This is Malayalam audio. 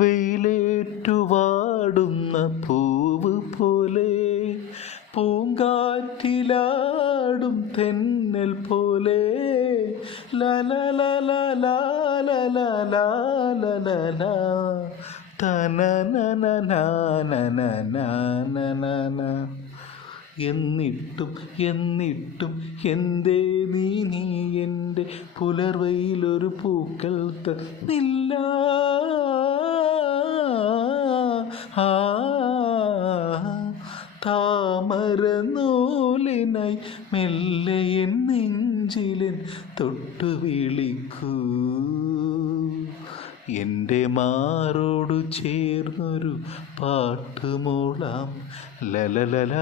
വെയിലേറ്റുവാടുന്ന പൂവ് പോലെ പൂങ്കാറ്റിലാടും തെന്നൽ പോലെ ലലലലലലലലലല തനനനനനനനനന. എന്നിട്ടും എന്തേ നീ എൻ്റെ പുലർവയിലൊരു പൂക്കൾ തന്നില്ല? താമരനൂലിനായി മെല്ലെ എൻ നെഞ്ചിലെൻ തൊട്ടു വിളിക്കൂ. എൻ്റെ മാറോടു ചേർന്നൊരു പാട്ടുമൂളാം ലലലലലലലലല.